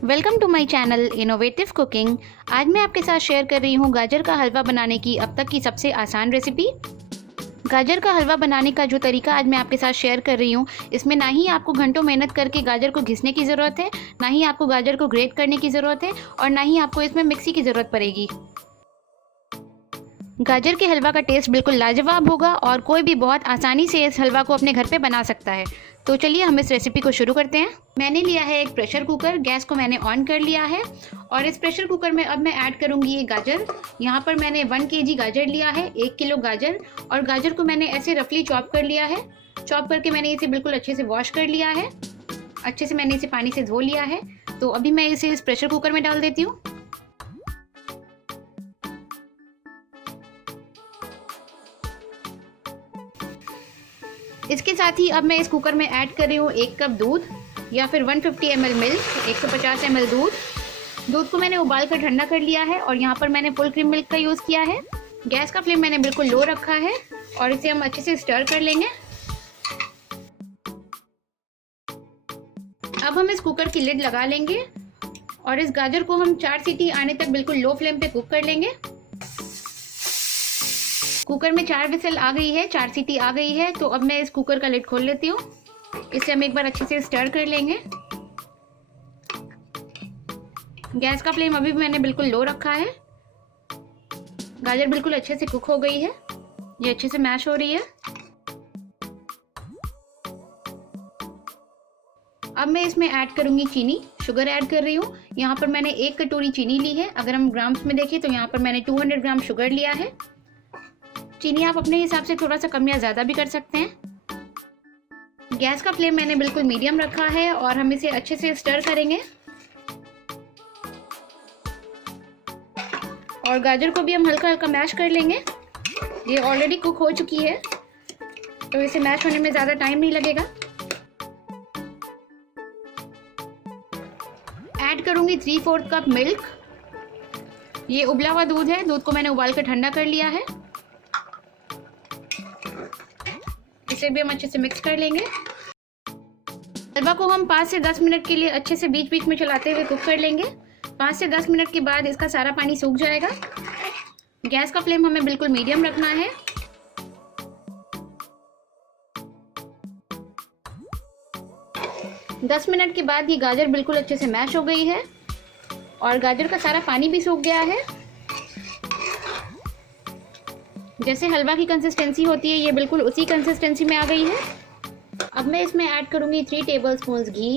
Welcome to my channel innovative cooking. आज मैं आपके साथ शेयर कर रही हूँ गाजर का हलवा बनाने की अब तक की सबसे आसान रेसिपी। गाजर का हलवा बनाने का जो तरीका आज मैं आपके साथ शेयर कर रही हूँ, इसमें ना ही आपको घंटों मेहनत करके गाजर को घिसने की ज़रूरत है, ना ही आपको गाजर को ग्रेट करने की ज़रूरत है और ना ही आपको इसमें मिक्सी की ज़रूरत पड़ेगी। गाजर के हलवा का टेस्ट बिल्कुल लाजवाब होगा और कोई भी बहुत आसानी से इस हलवा को अपने घर पे बना सकता है। तो चलिए हम इस रेसिपी को शुरू करते हैं। मैंने लिया है एक प्रेशर कुकर, गैस को मैंने ऑन कर लिया है और इस प्रेशर कुकर में अब मैं ऐड करूंगी ये गाजर। यहाँ पर मैंने 1 kg गाजर लिया है, 1 किलो गाजर, और गाजर को मैंने ऐसे रफली चॉप कर लिया है। चॉप करके मैंने इसे बिल्कुल अच्छे से वॉश कर लिया है, अच्छे से मैंने इसे पानी से धो लिया है। तो अभी मैं इसे इस प्रेशर कुकर में डाल देती हूँ। इसके साथ ही अब मैं इस कुकर में ऐड कर रही हूँ 1 कप दूध या फिर 150 ml मिल्क, 150 ml दूध को मैंने उबाल कर ठंडा कर लिया है और यहाँ पर मैंने फुल क्रीम मिल्क का यूज़ किया है। गैस का फ्लेम मैंने बिल्कुल लो रखा है और इसे हम अच्छे से स्टर कर लेंगे। अब हम इस कुकर की लिड लगा लेंगे और इस गाजर को हम 4 सीटी आने तक बिल्कुल लो फ्लेम पे कुक कर लेंगे। कुकर में 4 विसल आ गई है, 4 सीटी आ गई है। तो अब मैं इस कुकर का लिड खोल लेती हूँ। इसे हम एक बार अच्छे से स्टर कर लेंगे। गैस का फ्लेम अभी भी मैंने बिल्कुल लो रखा है। गाजर बिल्कुल अच्छे से कुक हो गई है, ये अच्छे से मैश हो रही है। अब मैं इसमें ऐड करूंगी चीनी, शुगर ऐड कर रही हूँ। यहाँ पर मैंने 1 कटोरी चीनी ली है। अगर हम ग्राम्स में देखें तो यहाँ पर मैंने 200 ग्राम शुगर लिया है। चीनी आप अपने हिसाब से थोड़ा सा कम या ज़्यादा भी कर सकते हैं। गैस का फ्लेम मैंने बिल्कुल मीडियम रखा है और हम इसे अच्छे से स्टर करेंगे और गाजर को भी हम हल्का हल्का मैश कर लेंगे। ये ऑलरेडी कुक हो चुकी है तो इसे मैश होने में ज़्यादा टाइम नहीं लगेगा। ऐड करूँगी 3/4 कप मिल्क। ये उबला हुआ दूध है, दूध को मैंने उबाल कर ठंडा कर लिया है। इसे भी हम अच्छे से मिक्स कर लेंगे। हलवा को हम 5 से 10 मिनट के लिए अच्छे से बीच बीच में चलाते हुए कुक कर लेंगे। 5 से 10 मिनट के बाद इसका सारा पानी सूख जाएगा। गैस का फ्लेम हमें बिल्कुल मीडियम रखना है। दस मिनट के बाद ये गाजर बिल्कुल अच्छे से मैश हो गई है और गाजर का सारा पानी भी सूख गया है। जैसे हलवा की कंसिस्टेंसी होती है, ये बिल्कुल उसी कंसिस्टेंसी में आ गई है। अब मैं इसमें ऐड करूंगी 3 टेबलस्पून घी,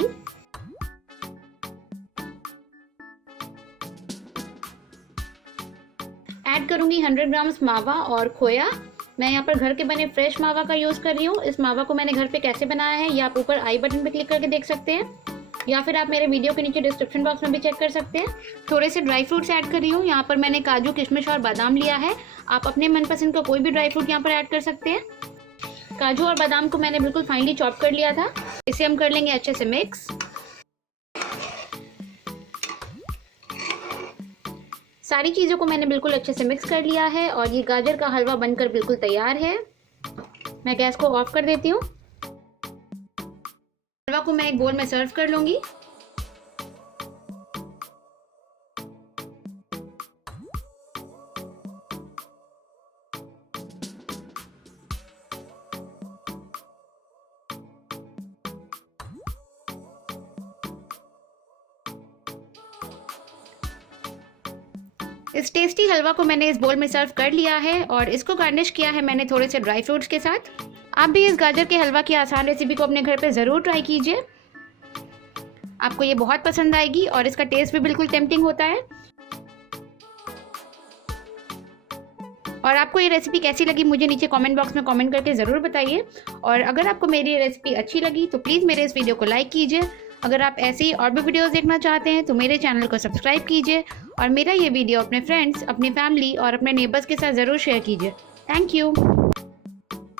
ऐड करूंगी 100 ग्राम्स मावा और खोया। मैं यहाँ पर घर के बने फ्रेश मावा का यूज़ कर रही हूँ। इस मावा को मैंने घर पे कैसे बनाया है ये आप ऊपर आई बटन पे क्लिक करके देख सकते हैं या फिर आप मेरे वीडियो के नीचे डिस्क्रिप्शन बॉक्स में भी चेक कर सकते हैं। थोड़े से ड्राई फ्रूट्स ऐड कर रही हूँ। यहाँ पर मैंने काजू, किशमिश और बादाम लिया है। आप अपने मनपसंद का कोई भी ड्राई फ्रूट यहाँ पर ऐड कर सकते हैं। काजू और बादाम को मैंने बिल्कुल फाइनली चॉप कर लिया था। इसे हम कर लेंगे अच्छे से मिक्स। सारी चीज़ों को मैंने बिल्कुल अच्छे से मिक्स कर लिया है और ये गाजर का हलवा बनकर बिल्कुल तैयार है। मैं गैस को ऑफ कर देती हूँ। हलवा को मैं एक बोल में सर्व कर लूंगी। इस टेस्टी हलवा को मैंने इस बोल में सर्व कर लिया है और इसको गार्निश किया है मैंने थोड़े से ड्राई फ्रूट्स के साथ। आप भी इस गाजर के हलवा की आसान रेसिपी को अपने घर पे ज़रूर ट्राई कीजिए। आपको ये बहुत पसंद आएगी और इसका टेस्ट भी बिल्कुल टेम्पटिंग होता है। और आपको ये रेसिपी कैसी लगी मुझे नीचे कमेंट बॉक्स में कमेंट करके ज़रूर बताइए। और अगर आपको मेरी ये रेसिपी अच्छी लगी तो प्लीज़ मेरे इस वीडियो को लाइक कीजिए। अगर आप ऐसे ही और भी वीडियोस देखना चाहते हैं तो मेरे चैनल को सब्सक्राइब कीजिए और मेरा ये वीडियो अपने फ्रेंड्स, अपनी फैमिली और अपने नेबर्स के साथ ज़रूर शेयर कीजिए। Thank you.